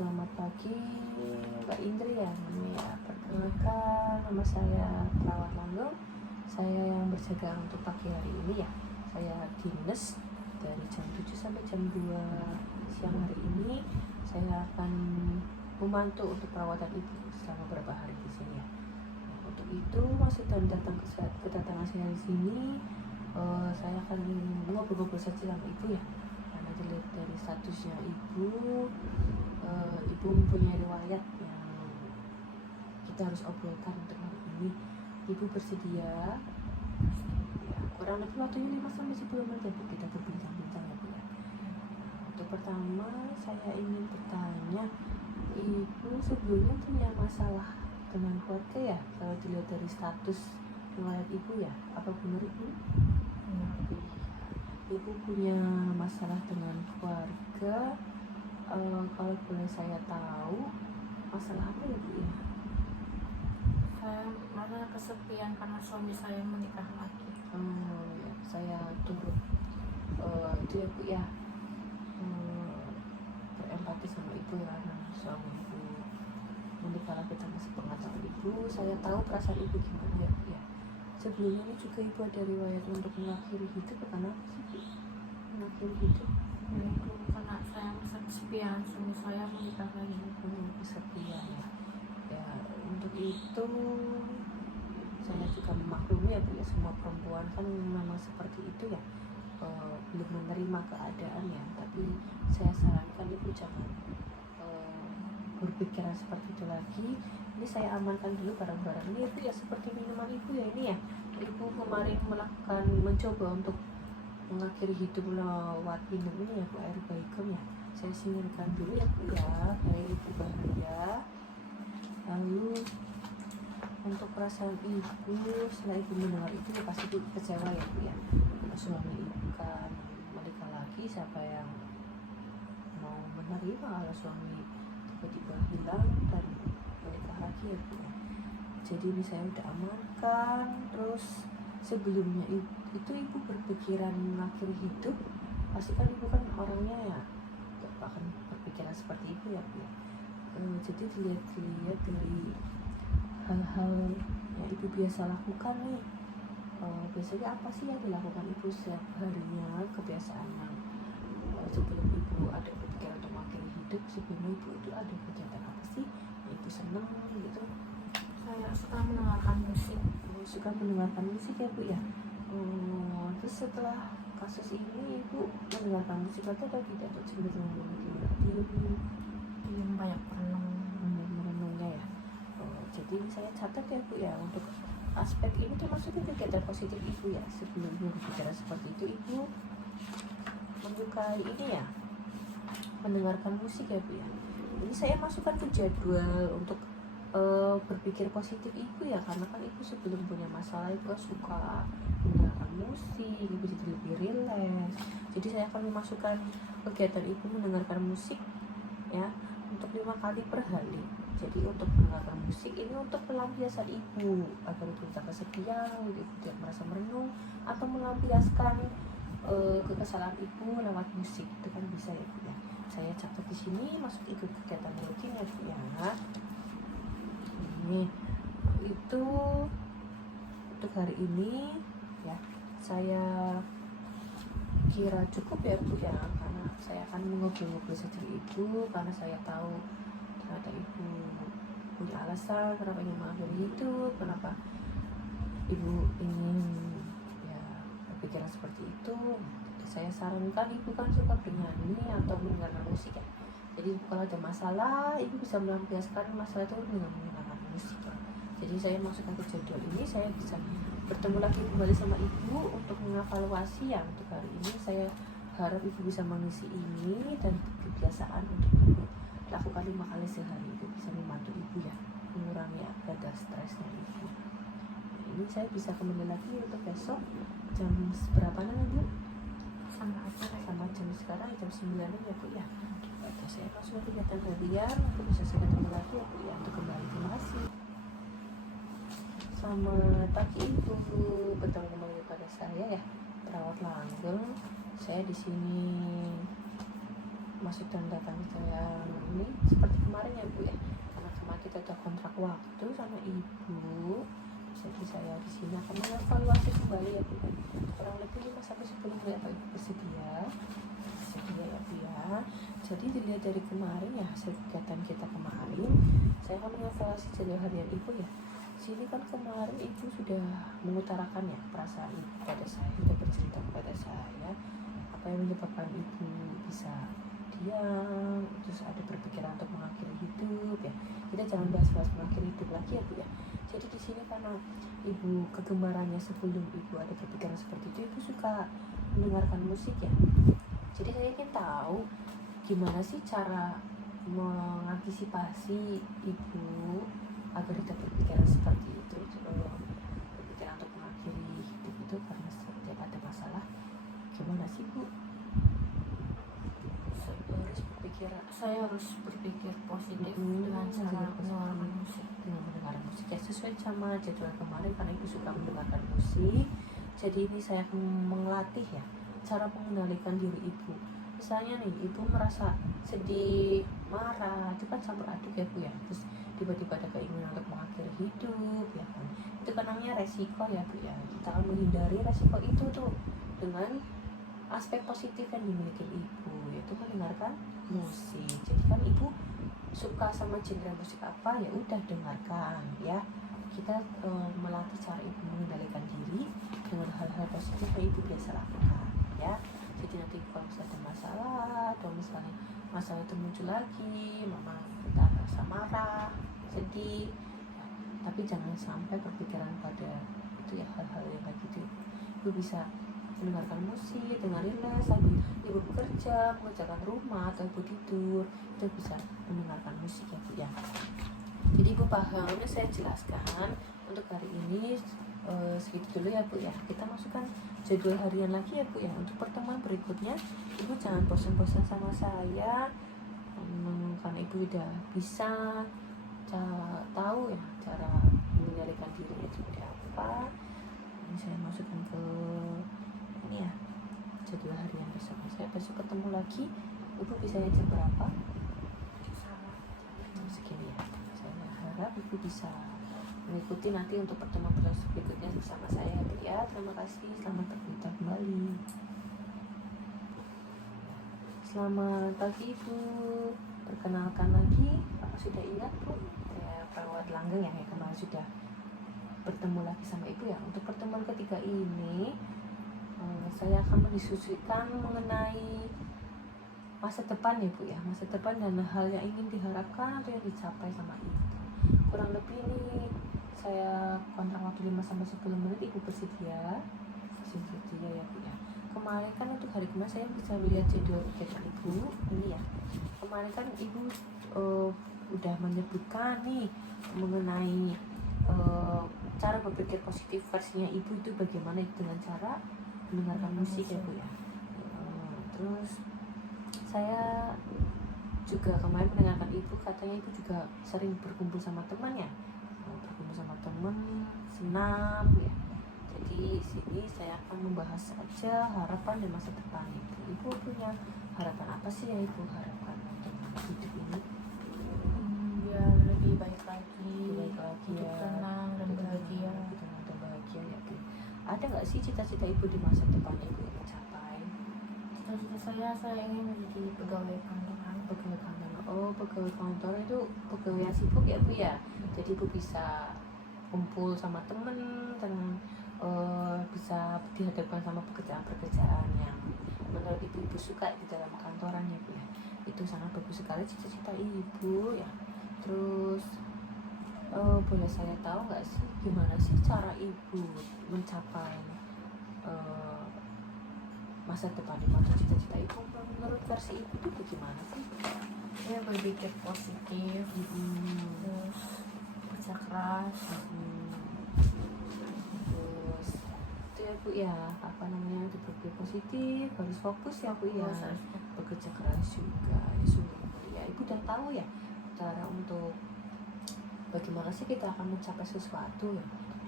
Selamat pagi Mbak Indri ya namanya. Perkenalkan, nama saya Perawat Langgeng. Saya yang berjaga untuk pagi hari ini ya. Saya dinas dari jam 7 sampai jam 2 siang hari ini. Saya akan membantu untuk perawatan ibu selama beberapa hari di sini ya. Untuk itu maksud dan kedatangan saya di sini, saya akan ngobrol-ngobrol saja sama ibu ya. Karena dilihat dari statusnya ibu, ibu mempunyai riwayat yang kita harus obrolkan untuk hari ini. Ibu bersedia? Ya, kurang lebih waktunya 5-10 menit ya Bu, kita berbincang-bincang ya Bu ya. Untuk pertama saya ingin bertanya, ibu sebelumnya punya masalah dengan keluarga ya? Kalau dilihat dari status riwayat ibu ya, apa benar ibu? Ibu punya masalah dengan keluarga. Kalau boleh saya tahu, masalah apa ya Bu ya? Saya merasa kesepian karena suami saya menikah lagi. Ya, saya turut itu ya Bu ya, berempati sama ibu ya, karena suami ibu menikah lagi tanpa sepengetahuan ibu. Saya tahu perasaan ibu gimana ya Bu ya. Sebelumnya ini juga ibu ada riwayat untuk mengakhiri hidup, karena apa sih Bu? Mengakhiri hidup? Itu karena saya merasa kesepian, suami saya menikah lagi. Kesepian ya. Ya untuk itu saya juga memaklumi ya Bu ya, semua perempuan kan memang seperti itu ya, belum menerima keadaan ya. Tapi saya sarankan ibu jangan berpikiran seperti itu lagi. Ini saya amankan dulu barang-barang ini ibu ya, seperti minuman ibu ya ini ya. Ibu kemarin melakukan mencoba untuk mengakhiri hidup lewat minum ini ya Bu, air baygon ya. Saya singkirkan dulu ya Bu ya, biar ibu bahagia. Lalu untuk perasaan ibu setelah ibu mendengar itu ya pasti ibu kecewa ya Bu ya. Suami ibu kan menikah lagi, siapa yang mau menerima kalau suami tiba-tiba hilang dan menikah lagi ya Bu ya. Jadi ini saya udah amankan. Terus sebelumnya itu ibu berpikiran mengakhiri hidup, pasti kan ibu kan orangnya ya gak akan berpikiran seperti itu ya Bu ya. Jadi dilihat dari hal-hal yang ibu biasa lakukan nih, biasanya apa sih yang dilakukan ibu setiap harinya, kebiasaan yang sebelum ibu ada berpikiran untuk mengakhiri hidup, sebelum ibu itu ada kegiatan apa sih yang ibu senang gitu? Saya suka mendengarkan musik. Suka mendengarkan musik ya Bu ya. Terus setelah kasus ini ibu mendengarkan musik atau tidak ada cenderung Diam banyak merenungnya ya. Jadi saya catat ya Bu ya, untuk aspek ini termasuk kegiatan positif ibu ya. Sebelum berbicara seperti itu, ibu menyukai ini ya, mendengarkan musik ya Bu ya. Ini saya masukkan ke jadwal untuk berpikir positif ibu ya, karena kan ibu sebelum punya masalah ibu suka mendengarkan musik, ibu jadi lebih rileks. Jadi saya akan memasukkan kegiatan ibu mendengarkan musik ya untuk 5 kali per hari. Jadi untuk mendengarkan musik ini untuk pelampiasan ibu agar ibu tidak kesepian, ibu tidak merasa merenung, atau melampiaskan kekesalan ibu lewat musik, itu kan bisa ya Bu ya. Saya catat di sini, masuk ikut kegiatan rutin ya Bu ya. Ini itu untuk hari ini ya, saya kira cukup ya Bu ya, karena saya akan mengobrol-ngobrol saja ibu, karena saya tahu ternyata ibu punya alasan kenapa ingin mengakhiri hidup, kenapa ibu ingin ya berpikiran seperti itu. Saya sarankan, ibu kan suka bernyanyi atau mendengarkan musik ya. Jadi kalau ada masalah, ibu bisa melampiaskan masalah itu dengan menggunakan musik ya. Jadi saya masukkan ke jadwal ini, saya bisa bertemu lagi kembali sama ibu untuk mengevaluasi ya. Untuk hari ini saya harap ibu bisa mengisi ini dan kebiasaan untuk ibu lakukan 5 kali sehari, itu bisa membantu ibu ya, mengurangi agak stresnya ibu. Ini saya bisa kembali lagi untuk besok jam berapa nih Bu? sama acara ya. Sama jam sekarang jam 9 ya Bu ya. Oke, saya masuk ke kegiatan harian, untuk bisa saya ketemu lagi ya Bu ya, untuk kembali. Terima kasih. Selamat pagi Ibu, bertemu kembali pada saya ya, Perawat Langgeng. Saya di sini masuk dan datang saya ini seperti ya Bu ya, karena kemarin kita udah kontrak waktu sama Ibu, jadi saya di sini akan mengevaluasi kembali ya Bu ya, kurang lebih 5 sampai 10 menit. Apa Ibu bersedia? Bersedia ya Bu ya. Jadi dilihat dari kemarin ya, hasil kegiatan kita kemarin, saya akan mengevaluasi jadwal harian Ibu ya. Sini kan kemarin Ibu sudah mengutarakan ya perasaan Ibu kepada saya, sudah bercerita kepada saya apa yang menyebabkan Ibu bisa diam, terus ada berpikiran untuk mengakhiri hidup ya. Kita jangan bahas-bahas mengakhiri hidup lagi ya Bu ya. Jadi di sini karena Ibu kegemarannya sebelum Ibu ada berpikiran seperti itu, Ibu suka mendengarkan musik ya. Jadi saya ingin tahu gimana sih cara mengantisipasi Ibu agar tidak berpikiran seperti itu, berpikiran untuk mengakhiri hidup itu karena setiap ada masalah. Gimana sih Bu? Saya harus berpikir positif dengan cara mendengarkan musik. Dengan mendengarkan musik ya, sesuai sama jadwal kemarin karena Ibu suka mendengarkan musik. Jadi ini saya akan melatih ya cara mengendalikan diri Ibu. Misalnya nih Ibu merasa sedih, marah, itu kan campur aduk ya Bu ya. Terus tiba-tiba ada keinginan untuk mengakhiri hidup ya kan. Itu kan namanya resiko ya Bu ya. Kita akan menghindari resiko itu tuh dengan aspek positif yang dimiliki Ibu, yaitu mendengarkan musik. Jadi kan Ibu suka sama genre musik apa, ya udah dengarkan ya. Kita melatih cara Ibu mengendalikan diri dengan hal-hal positif yang Ibu biasa lakukan ya. Jadi nanti kalau misalnya ada masalah atau misalnya masalah itu muncul lagi, mama kita rasa marah, sedih ya, tapi jangan sampai berpikiran pada itu ya, hal-hal yang kayak gitu. Ibu bisa mendengarkan musik dengan rileks sambil Ibu bekerja, mengerjakan rumah atau Ibu tidur, itu bisa mendengarkan musik ya Bu ya. Jadi Ibu paham, ini saya jelaskan untuk hari ini segitu dulu ya Bu ya. Kita masukkan jadwal harian lagi ya Bu ya. Untuk pertemuan berikutnya Ibu jangan bosan-bosan sama saya, karena Ibu udah bisa tahu ya cara mengendalikan diri seperti apa. Ini saya masukkan ke ini ya, jadwal harian besok. Saya besok ketemu lagi. Ibu bisa jam berapa? Segini ya. Saya harap Ibu bisa mengikuti nanti untuk pertemuan berikutnya bersama saya ya. Terima kasih, selamat berjumpa kembali. Selamat pagi Ibu. Perkenalkan lagi, apa sudah ingat Bu? Saya perawat langgeng ya, kemarin sudah bertemu lagi sama Ibu ya. Untuk pertemuan ketiga ini saya akan mendiskusikan mengenai masa depan ya Bu ya, masa depan dan hal yang ingin diharapkan atau yang dicapai sama Ibu. Kurang lebih ini saya kontrak waktu 5 sampai 10 menit. Ibu bersedia? Bersedia ya Bu ya. Kemarin kan untuk hari kemarin saya bisa lihat jadwal kegiatan Ibu ini ya. Kemarin kan Ibu udah menyebutkan nih mengenai cara berpikir positif versinya Ibu itu bagaimana dengan cara mendengarkan musik ya Bu ya. Terus saya juga kemarin mendengarkan Ibu, katanya Ibu juga sering berkumpul sama teman ya, berkumpul sama teman, senam ya. Jadi sini saya akan membahas saja harapan dan masa depan Ibu. Ibu punya harapan apa sih yang Ibu harapkan untuk hidup ini? Biar lebih baik lagi, Ya, tenang dan bahagia. Tenang dan bahagia ya Bu. Ada nggak sih cita-cita Ibu di masa depan Ibu yang mencapai? Cita-cita saya ingin menjadi pegawai kantoran. Pegawai kantor. Oh, pegawai kantor itu pegawai yang sibuk ya Bu ya. Jadi Ibu bisa kumpul sama temen dan bisa dihadapkan sama pekerjaan-pekerjaan yang menurut Ibu suka di dalam kantoran ya Bu ya. Itu sangat bagus sekali cita-cita Ibu ya. Terus boleh saya tahu nggak sih gimana sih cara Ibu mencapai masa depan Ibu atau cita-cita Ibu menurut versi Ibu itu bagaimana sih? Saya berpikir positif, terus kerja keras, terus itu ya Bu ya, apa namanya, berpikir positif, harus fokus ya Bu ya, bekerja keras juga ya, sungguh ya. Ibu udah tahu ya cara untuk bagaimana sih kita akan mencapai sesuatu ya.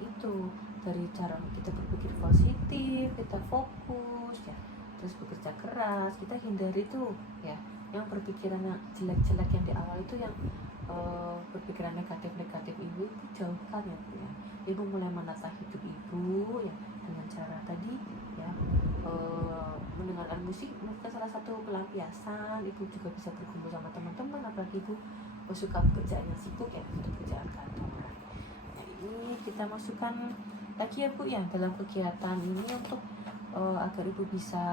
Itu dari cara kita berpikir positif, kita fokus ya, terus bekerja keras, kita hindari tuh ya yang berpikiran yang jelek-jelek yang di awal itu, yang berpikiran negatif-negatif ibu jauhkan ya Bu ya. Ibu mulai menata hidup ibu ya dengan cara tadi ya, mendengarkan musik merupakan salah satu pelampiasan. Ibu juga bisa berkumpul sama teman-teman, apalagi ibu suka pekerjaan yang sibuk ya, untuk pekerjaan kantor. Nah ini kita masukkan lagi ya Bu ya dalam kegiatan ini untuk agar ibu bisa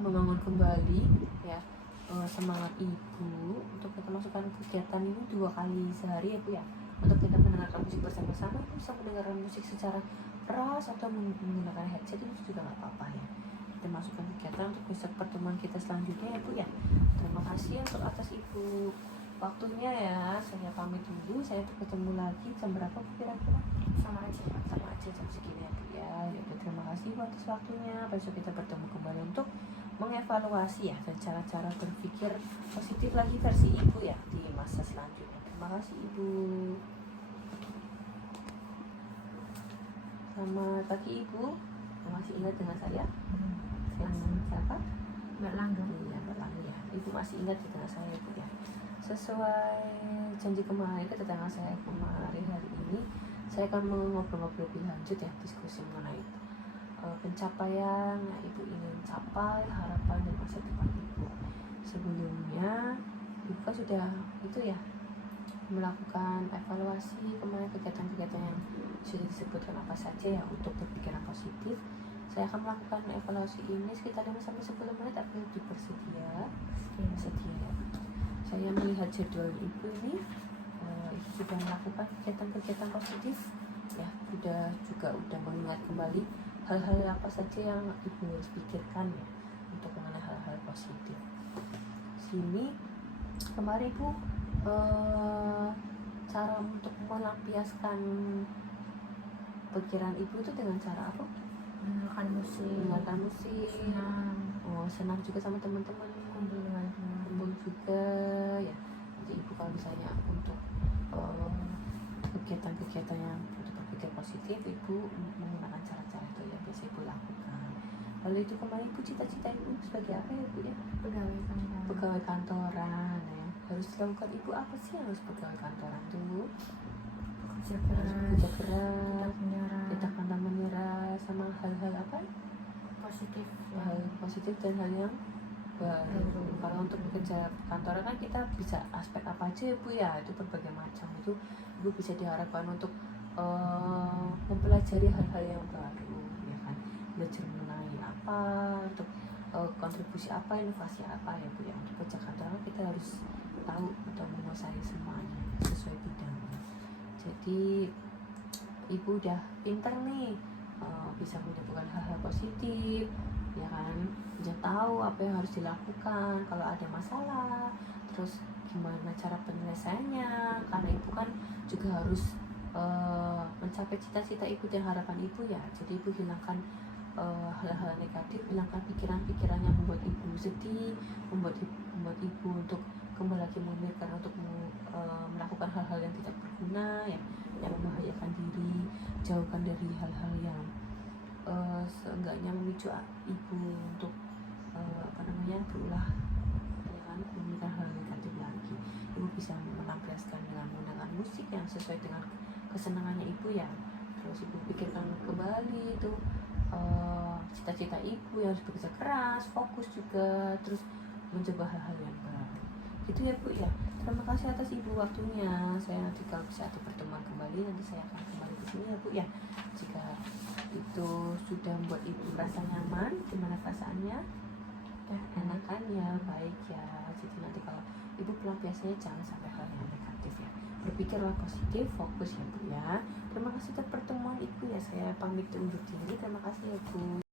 membangun kembali ya semangat ibu. Untuk kita masukkan kegiatan ini 2 kali sehari ya Bu ya, untuk kita mendengarkan musik bersama-sama. Bisa mendengarkan musik secara keras atau menggunakan headset, itu juga nggak apa-apa ya. Kita masukkan kegiatan untuk besok pertemuan kita selanjutnya ya Bu ya. Terima kasih untuk atas ibu waktunya ya. Saya pamit dulu, saya bertemu lagi jam berapa Bu kira-kira? Sama aja Jam segini ya Bu ya. Ya udah, terima kasih Bu atas waktunya. Besok kita bertemu kembali untuk mengevaluasi ya dan cara-cara berpikir positif lagi versi ibu ya di masa selanjutnya. Terima kasih Ibu. Selamat pagi Ibu. Masih ingat dengan saya? Siapa? Mbak Langga. Iya, Mbak Langga ya. Ibu masih ingat dengan saya Bu ya. Sesuai janji kemarin, kedatangan saya kemarin hari ini, saya akan ngobrol-ngobrol lebih lanjut ya, diskusi mengenai pencapaian yang ibu ingin capai, harapan dan masa depan ibu. Sebelumnya ibu kan sudah itu ya, melakukan evaluasi kemarin kegiatan-kegiatan yang sudah disebutkan apa saja ya untuk berpikiran positif. Saya akan melakukan evaluasi ini sekitar 5-10 menit. Apa ibu bersedia? Sedia ya. Saya melihat jadwal ibu ini, ibu sudah melakukan kegiatan-kegiatan positif ya, udah mengingat kembali hal-hal apa saja yang ibu harus pikirkan ya untuk mengenai hal-hal positif. Sini kemarin ibu cara untuk melampiaskan pikiran ibu itu dengan cara apa? Mendengarkan musik. Senang juga sama teman-teman, Kumpul dengan teman. kumpul juga ya. Jadi ibu kalau misalnya untuk kegiatan-kegiatan yang untuk berpikir positif, ibu menggunakan cara-cara itu yang biasa ibu lakukan. Lalu itu kemarin ibu cita-cita ibu sebagai apa ya Bu ya? Pegawai kantoran ya. Harus dilakukan ibu apa sih yang harus pegawai kantoran tuh? Bekerja keras, tidak pantang menyerah, sama hal-hal apa? Positif. Hal positif dan hal yang baru. Kalau untuk bekerja kantoran kan kita bisa aspek apa aja ya Bu ya, itu berbagai macam. Itu ibu bisa diharapkan untuk mempelajari hal-hal yang baru ya kan, belajar mengenai apa, untuk kontribusi apa, inovasi apa ya Bu ya. Untuk kerja kantoran kita harus tahu atau menguasai semuanya sesuai bidangnya. Jadi ibu udah pinter nih, bisa menyebutkan hal-hal positif ya kan, udah tahu apa yang harus dilakukan kalau ada masalah, terus gimana cara penyelesaiannya, karena ibu kan juga harus mencapai cita-cita ibu dan harapan ibu ya. Jadi ibu hilangkan hal-hal negatif, hilangkan pikiran-pikiran yang membuat ibu sedih, membuat ibu untuk kembali lagi memikirkan untuk melakukan hal-hal yang tidak berguna ya, yang membahayakan diri. Jauhkan dari hal-hal yang seenggaknya memicu ibu untuk berulah ya kan, memikirkan hal negatif lagi. Ibu bisa melampiaskan dengan menggunakan musik yang sesuai dengan kesenangannya ibu ya. Terus ibu pikirkan kembali itu cita-cita ibu yang harus bekerja keras, fokus juga, terus mencoba hal-hal yang baru. Gitu ya Bu ya. Terima kasih atas ibu waktunya. Saya nanti kalau bisa ada pertemuan kembali, nanti saya akan kembali ke sini ya Bu ya. Jika itu sudah membuat ibu merasa nyaman, gimana perasaannya? Enakan ya, baik ya. Jadi nanti kalau ibu pelampiasannya jangan sampai hal yang negatif ya. Berpikirlah positif, fokus ya Bu ya. Terima kasih atas pertemuan ibu ya. Saya pamit undur diri. Terima kasih ya Bu.